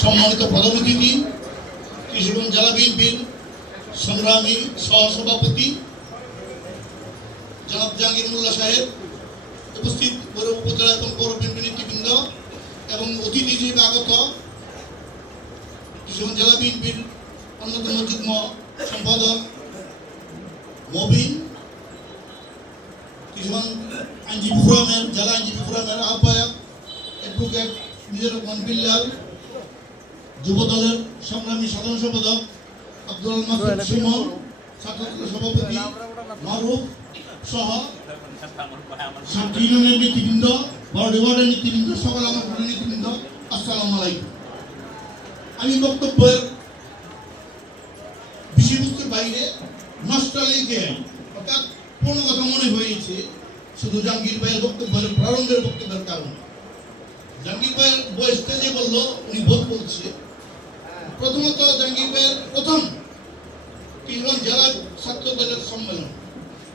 সম্মানিত প্রধান অতিথি, কিশোরগঞ্জ জেলা বিএনপির সংগ্রামী সহসভাপতি জনাব জাহাঙ্গীর মোল্লা সাহেব, উপস্থিত উপজেলা এবং পৌর বিএনপি নেতৃবৃন্দ এবং অতিথি হিসেবে আগত কিশোরগঞ্জ জেলা বিএনপির অন্যতম যুগ্ম সম্পাদক মবিন, কিশোরগঞ্জ আইনজীবী ফোরামের জেলা আইনজীবী ফোরামের আহ্বায়ক অ্যাডভোকেট মিজানুর রহমান বিল্লাল, যুব দলের সংগ্রামী সাধারণ সম্পাদক আব্দুল মাসুদ সুমন, ছাত্রদলের সভাপতি মারুফ সহ সাতটি ইউনিয়নের নেতৃবৃন্দ, 12টি ওয়ার্ডের নেতৃবৃন্দ, সকল আমার নেতৃবৃন্দ, আসসালামু আলাইকুম। আমি বক্তব্যের বিষয়বস্তুর বাইরে নস্টালজিয়া অর্থাৎ কোনো কথা মনে হয়েছে শুধু জাহাঙ্গীর ভাইয়ের বক্তব্যের প্রারম্ভের বক্তব্যের কারণে। জাহাঙ্গীর ভাইয়ের বয়সটা যে বললো উনি ভোট বলছে। প্রথমত জাহাঙ্গীর ভাইয়ের প্রথম কিশোরগঞ্জ জেলা ছাত্র দলের সম্মেলন,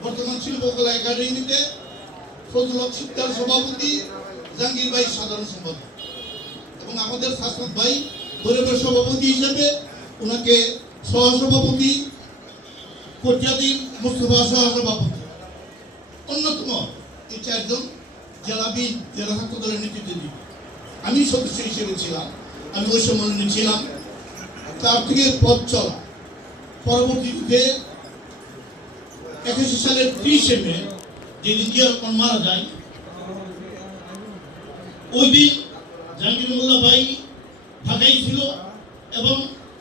বর্তমান শিল্পকলা একাডেমিতে ফজলুল হক শিকদার সভাপতি, জাহাঙ্গীর ভাই সাধারণ সম্পাদক এবং আমাদের শাসক ভাই গরিবের সভাপতি হিসেবে ওনাকে সহসভাপতি, কোটজাদির মুস্তফা সহসভাপতি, অন্যতম এই চারজন জেলা ছাত্র দলের নেতৃত্ব দিবে। আমি সদস্য হিসেবে ছিলাম, আমি ওই সম্মেলনে ছিলাম। তার থেকে পথ চলা পরবর্তীতে 81 সালের 30 মে যেদিন জিয়া মারা যায়, ওই দিন জাহাঙ্গীর মোল্লা ভাই ঢাকায় ছিল এবং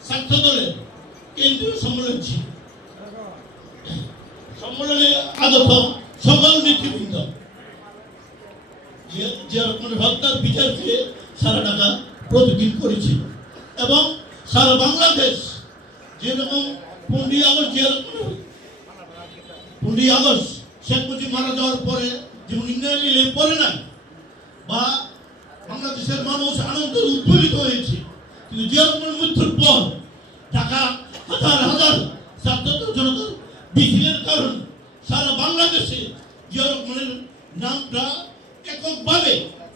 ছাত্র দলের কেন্দ্রীয় সম্মেলন ছিল। সম্মেলনে আগত সকল নেতৃবৃন্দ জিয়া হত্যার বিচার চেয়ে সারা ঢাকা প্রতিদিন করেছিল এবং সারা বাংলাদেশ যেরকম 15 আগস্ট শেখ মুজিব মারা যাওয়ার পরে যেমন ইন্ডিয়ান এলে পড়ে নাই বা বাংলাদেশের মানুষ আনন্দ উদ্বেলিত হয়েছে, কিন্তু জিয়া রহমানের মৃত্যুর পর ঢাকা হাজার হাজার ছাত্র জনতার মিছিলের কারণে সারা বাংলাদেশে জিয়া রহমানের নামটা এককভাবে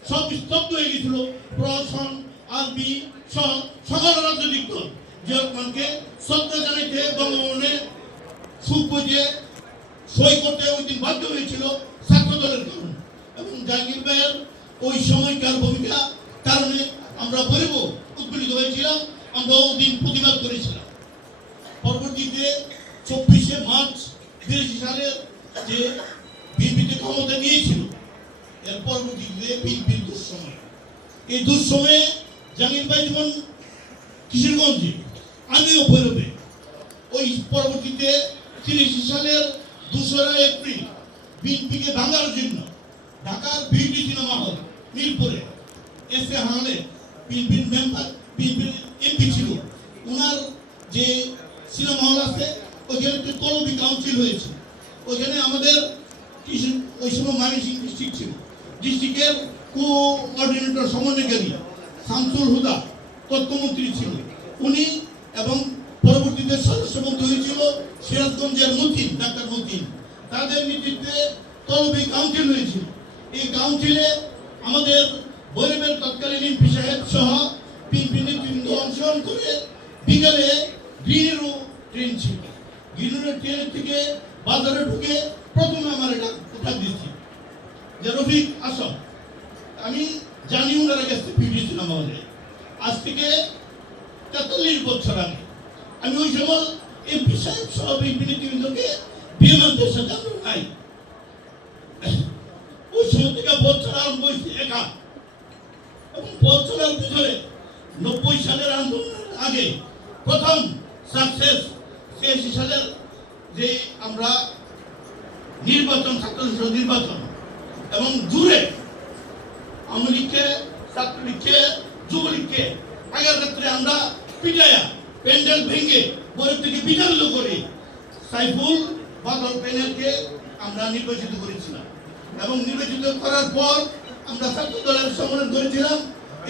সব স্তব্ধ হয়ে গেছিল। প্রশাসন, আর্মি সহ সকল রাজনৈতিক দল জিয়া রহমানকে শ্রদ্ধা জানাইতে বঙ্গভবনে সুখে সই করতে ওই দিন বাধ্য হয়েছিল ছাত্র দলের কারণে। এবং জাহাঙ্গীর ভাইয়ের ওই সময়কার ভূমিকা কারণে আমরা গরিব উদ্বেলিত হয়েছিলাম, আমরা ওই দিন প্রতিবাদ করেছিলাম। পরবর্তীতে 24 মার্চ 82 সালের যে বিএনপিতে ক্ষমতা নিয়েছিল, এর পরবর্তীতে বিএনপির দুঃসময়, এই দুঃসময়ে জাহাঙ্গীর ভাই যেমন কিশোরগঞ্জে, আমিও ভৈরবে, ওই পরবর্তীতে 83 সালের 2রা এপ্রিল বিএনপিকে ভাঙার জন্য ঢাকার বিউটি সিনেমা হল মিরপুরে এসে হালে বিএনপির মেম্বার, বিএনপির এমপি ছিল, ওনার যে সিনেমা হল আছে ওইখানে একটি তলবি কাউন্সিল হয়েছে। ওইখানে আমাদের ওই সময় ময়মনসিংহ ডিস্ট্রিক্ট ছিল, ডিস্ট্রিক্টের কোঅর্ডিনেটর সমন্বয়কারী শামসুল হুদা তথ্যমন্ত্রী ছিল উনি, এবং পরবর্তীতে সদস্যমন্ত্রী হয়েছিল সিরাজগঞ্জের মতিন, ডাক্তার মতিন, তাদের নেতৃত্বে তলবি কাউন্সিল হয়েছিল। এই কাউন্সিলে আমাদের গরিবের তৎকালীন এমপি সাহেব সহ বিএনপি নেতৃবৃন্দ অংশগ্রহণ করে বিকালে গ্রিনেরও ট্রেন ছিল, গ্রিনের ট্রেনের থেকে বাজারে ঢুকে প্রথমে আমার ডাক দিচ্ছি যে রফিক আসো। আমি জানি ওনারা গেছে বিউটি সিনেমা হলে, আজ থেকে 43 বছর আগে। আমি ওই সময় এমপি সাহেব সহ বিএনপি নেতৃবৃন্দকে বিমানদের সাথে আমরা নাই। ওই সময় থেকে বছর আরম্ভ হয়েছে একা, এবং বছরের ভিতরে 90 সালের আন্দোলনের আগে প্রথম সাকসেস 86 সালের যে আমরা নির্বাচন, ছাত্র নির্বাচন, এবং জুড়ে আওয়ামী লীগকে, ছাত্রলীগকে, যুবলীগকে আগের ক্ষেত্রে আমরা পিটাইয়া প্যান্ডেল ভেঙে গরিব থেকে বিতাড়িত করে সাইফুল বাদল প্যানেলকে আমরা নির্বাচিত করেছিলাম। এবং নির্বাচিত করার পর আমরা ছাত্র দলের সম্মেলন করেছিলাম।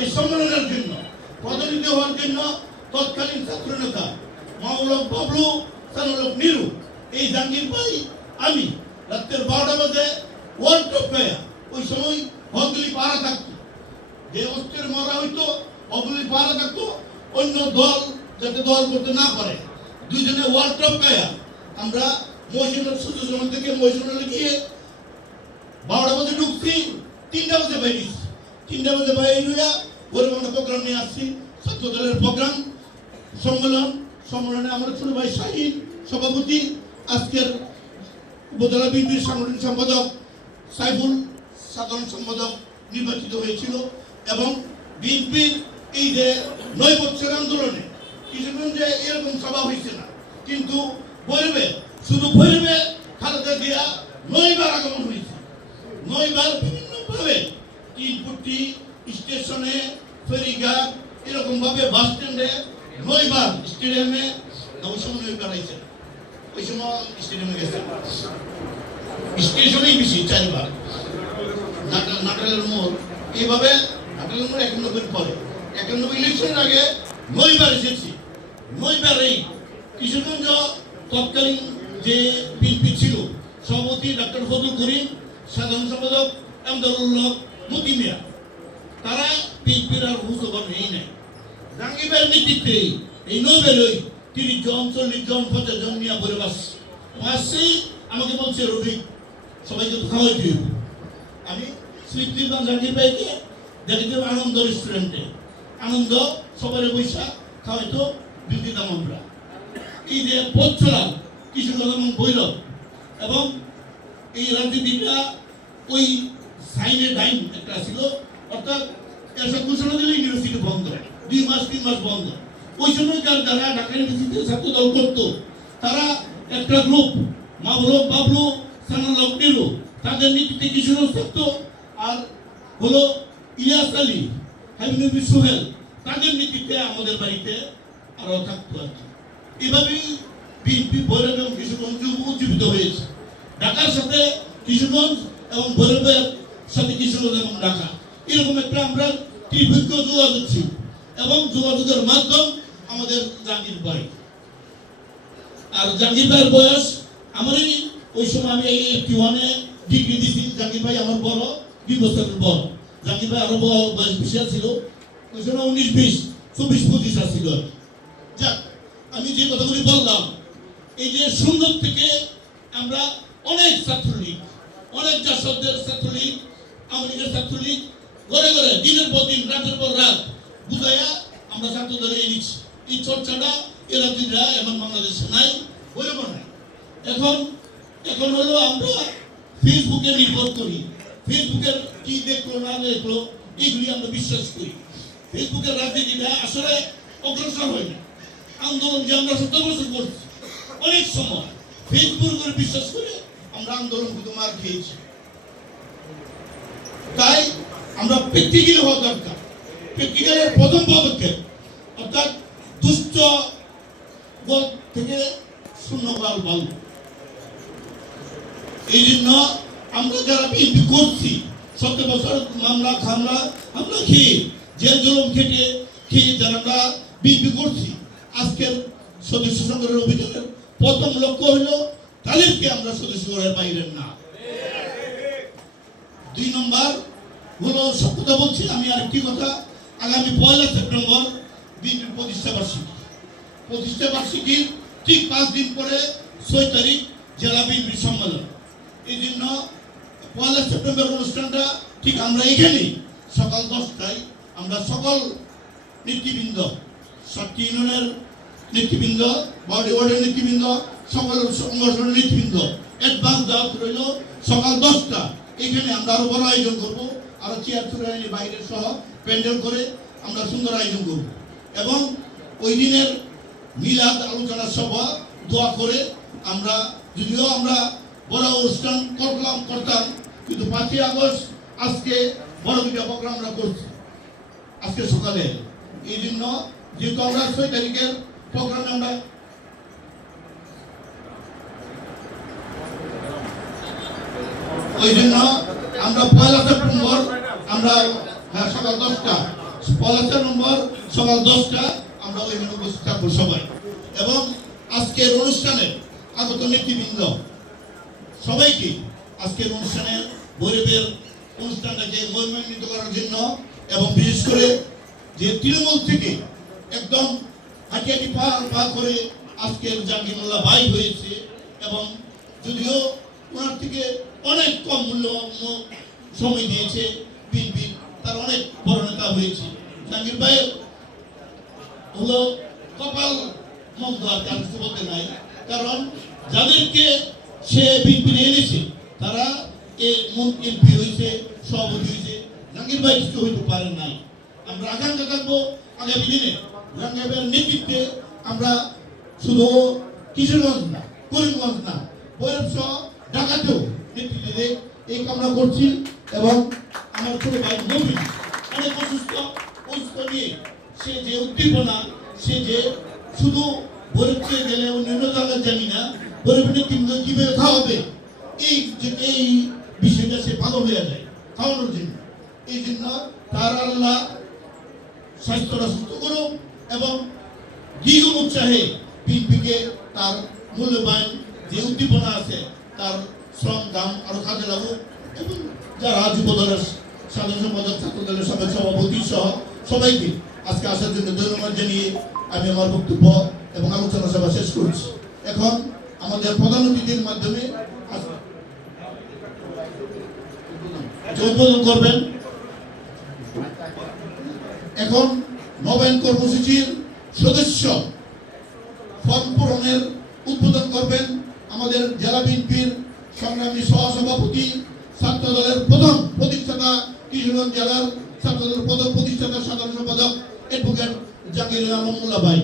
এই সম্মেলনের জন্য প্রতিনিধি হওয়ার জন্য তৎকালীন ছাত্র নেতা মাওলানা বাবলু, সানুলক নিরু, এই জাহাঙ্গীর ভাই, আমি রাতের 12টা বাজে ওয়ার্ল্ড টপ ওই সময় হলগুলি পাড়া থাকতো, যে অস্ত্রের মারা হইতো অগুলি পারা থাকতো, অন্য দল যাতে দল করতে না পারে। দুইজনে ওয়ার্ল্ড কাপ গায়া আমরা মহিষাদল সূর্য সমাজ থেকে মহিষাদলে গিয়ে 12টা বাজে ঢুকছি, 3টা বাজে বাইরে, 3টা বাজে বাইরে হইয়া ওরকম একটা প্রোগ্রাম নিয়ে আসছি, ছাত্র দলের প্রোগ্রাম সম্মেলনে আমরা ছোট ভাই শাহিন সভাপতি, আজকের উপজেলা বিএনপির সাংগঠনিক সম্পাদক সাইফুল সাধারণ সম্পাদক নির্বাচিত হয়েছিল। এবং বিএনপির এই যে 9 বছরের আন্দোলনে কিশোরগঞ্জে এরকম সভা হয়েছে না, কিন্তু ভৈরবে, শুধু ভৈরবে খালেদা জিয়া 9 বার আগমন হয়েছে। 9 বার বিভিন্নভাবে তিনপুটি স্টেশনে, ফেরিঘাট, এরকম ভাবে বাস স্ট্যান্ডে 9 বার, স্টেডিয়ামে ওই সময় 9 বার আইছে, ওই সময় স্টেডিয়ামে গেছে, স্টেশনেই বেশি 4 বার, নাটালের মোড়, এইভাবে নাটালের মোড় 91 পরে, 91 ইলেকশনের আগে 9 বার এসেছি। 9 বারেই কিশোরগঞ্জ তৎকালীন যে বিএনপি ছিল, সভাপতি ডক্টর ফজল করিম, সাধারণ সম্পাদক আমদাদুল্লাহ মতি মিয়া, তারা বিএনপির আর হুজুবার নেই নাই। জাহাঙ্গীরের নেতৃত্বে এই 9 বারেই 30 জন, 40 জন, 50 জন নিয়ে বলে আসছি। আমাকে বলছে রফিক সবাইকে তো খাওয়াই দিব। আমি স্মৃতিবান জাহাঙ্গীর ভাইকে দেখতে আনন্দ রেস্টুরেন্টে, আনন্দ সবাই বৈশা খাওয়াইতো, বিল দিতাম আমরা। এই যে পথ চলাম কিশোরগঞ্জ এবং ভৈরব, এবং এই রাজনীতিটা ওই সাইনের ডাইন একটা ছিল, অর্থাৎ এসব ঘোষণা দিলে ইউনিভার্সিটি বন্ধ, 2 মাস 3 মাস বন্ধ। ওই সময় যারা ঢাকা ইউনিভার্সিটিতে ছাত্র দল করতো, তারা একটা গ্রুপ, মাহবুব বাবলু, সানালক নিরু, তাদের নেতৃত্বে কিশোরগঞ্জ থাকতো, আর হলো ইলিয়াস আলী, হাবিবুল সোহেল, তাদের নেতৃত্বে আমাদের বাড়িতে আরো থাকতো আর কি। এভাবেই বিএনপি ভৈরব এবং কিশোরগঞ্জ উজ্জীবিত হয়েছে। ঢাকার সাথে কিশোরগঞ্জ এবং ভৈরবের সাথে কিশোরগঞ্জ এবং ঢাকা, এরকম একটা আমরা ত্রিভুজ যোগাযোগ ছিল, এবং যোগাযোগের মাধ্যম আমাদের জাহাঙ্গীর ভাই। আর জাহাঙ্গীর ভাইয়ের বয়স আমারই, ওই সময় আমি এই 81-এ ডিগ্রি দিছি। জাহাঙ্গীর ভাই আমার বড়, 2 বছরের বড়। জাহাঙ্গীর ভাই আরো বয়স বেশি ছিল, ওই সময় 19-20, 24-25 আসছিল। যাক, আমি যে কথাগুলি বললাম, এই যে সুন্দর থেকে আমরা অনেক ছাত্রলীগ, অনেক জাসদের ছাত্রলীগ, আমেরিকার ছাত্রলীগ, ঘরে ঘরে দিনের পর দিন, রাতের পর রাত বুঝাইয়া আমরা ছাত্র দলে এনেছি। এই চর্চাটা এরা এমন বাংলাদেশে নাই, বলব নাই। এখন হলো আমরা ফেসবুকে নির্ভর করি, ফেসবুকের কি দেখলো না দেখলো এগুলি আমরা বিশ্বাস করি। ফেসবুকের রাজনীতিটা আসলে অগ্রসর হয় না। আন্দোলন যে আমরা 17 বছর করছি, অনেক সময় ফেসবুকের বিশ্বাস করে আমরা আন্দোলন কিন্তু মার খেয়েছি। তাই আমরা প্র্যাকটিক্যাল হওয়া দরকার। প্র্যাকটিক্যালের প্রথম পদক্ষেপ, অর্থাৎ দুষ্ট বোধ থেকে শূন্যকাল ভালো। এই জন্য আমরা যারা বিএনপি করছি, 17 বছর মামলা খামলা আমরা খেয়ে, জেল জুলুম খেয়ে যারা আমরা বিএনপি করছি, আজকের সদস্য সংগ্রহের অভিযানের প্রথম লক্ষ্য হলো তাদেরকে আমরা সদস্য সংগ্রহের বাইরে না। 2 নম্বর হলো, সব কথা বলছি আমি, আরেকটি কথা, আগামী 1 সেপ্টেম্বর বিএনপির প্রতিষ্ঠা বার্ষিকীর ঠিক 5 দিন পরে 6 তারিখ জেলা বিএনপির সম্মেলন। এই জন্য 1 সেপ্টেম্বর অনুষ্ঠানটা ঠিক আমরা এখানেই সকাল 10টায় আমরা সকল নেতৃবৃন্দ, 7টি ইউনিয়নের নেতৃবৃন্দ, ওয়ার্ডের নেতৃবৃন্দ, সকল সংগঠনের নেতৃবৃন্দ অ্যাডভান্স দাওয়াত রইল সকাল 10টা। এখানে আমরা আরো বড় আয়োজন করব, আরো চেয়ার চুরাইনি বাইরে সহ প্যান্ডেল করে আমরা সুন্দর আয়োজন করব। এবং ওই দিনের মিলাদ আলোচনা সভা দোয়া করে আমরা, যদিও আমরা বড় অনুষ্ঠান করতাম, কিন্তু 5ই আগস্ট আজকে বড় দুটো প্রোগ্রাম আমরা করছি আজকে সকালে। এই জন্য যেহেতু আমরা 6 তারিখের প্রোগ্রামে আমরা ওই জন্য আমরা 1 সেপ্টেম্বর আমরা সকাল 10টা, 1 সেপ্টেম্বর সকাল 10টা আমরা ওইখানে উপস্থিত থাকবো সবাই। এবং আজকের অনুষ্ঠানে আগত নেতৃবৃন্দ সবাইকে আজকের অনুষ্ঠানে ভৈরবের অনুষ্ঠানটাকে মহিমান্বিত করার জন্য, এবং বিশেষ করে যে তৃণমূল থেকে একদম হাঁটি হাঁটি পা পা করে আজকের জাহাঙ্গীর মোল্লা ভাই হয়েছে, এবং যদিও ওনার থেকে অনেক কম মূল্য সময় দিয়েছে বিএনপি, তার অনেক বড় নেতা হয়েছে। জাহাঙ্গীর ভাইয়ের হলো কপাল মন্দ, আর তার কিছু বলতে নাই, কারণ যাদেরকে সে বিএনপি এনেছে তারা এমপি হয়েছে, সভাপতি হয়েছে। জাহাঙ্গীর ভাই কিছু হইতে পারেন নাই। আমরা আকাঙ্ক্ষা থাকবো আগামী দিনে জাহাঙ্গীর ভাইয়ের নেতৃত্বে আমরা শুধু কিশোরগঞ্জ না, করিমগঞ্জ না, ভৈরব সহ ঢাকাতেও নেতৃত্বে এই কামনা করছি। এবং আমার ছোট ভাই নবীন অনেক অসুস্থ নিয়ে সে যে উদ্দীপনা, সে যে শুধু ভৈরবকে গেলে অন্যান্য জায়গায় জানি না ভৈরবের নেতৃত্ব কিভাবে খাওয়াবে, এই বিষয়টা সে পাগল হয়ে যায় খাওয়ানোর জন্য। এই জন্য তার আল্লাহ স্বাস্থ্যটা সুস্থ করুন এবং দ্বিগুণ উৎসাহে বিএনপিকে তার মূল্যবান যে উদ্দীপনা আছে তার শ্রম দাম আরো কাজে লাগুক। এবং যারা যুব দলের সাধারণ সম্পাদক, ছাত্র দলের সাবেক সভাপতি সহ সবাইকে আজকে আসার জন্য ধন্যবাদ জানিয়ে আমি আমার বক্তব্য এবং আলোচনা সভা শেষ করছি। এখন আমাদের প্রধান অতিথির মাধ্যমে উদ্বোধন করবেন। এখন নবায়ন কর্মসূচির সদস্য ফর্ম পূরণের উদ্বোধন করবেন আমাদের জেলা বিএনপির সংগ্রামী সহসভাপতি, ছাত্র দলের প্রথম প্রতিষ্ঠাতা, কিশোরগঞ্জ জেলার ছাত্র দলের প্রথম প্রতিষ্ঠাতা সাধারণ সম্পাদক অ্যাডভোকেট জাহাঙ্গীর আলম মোল্লা ভাই।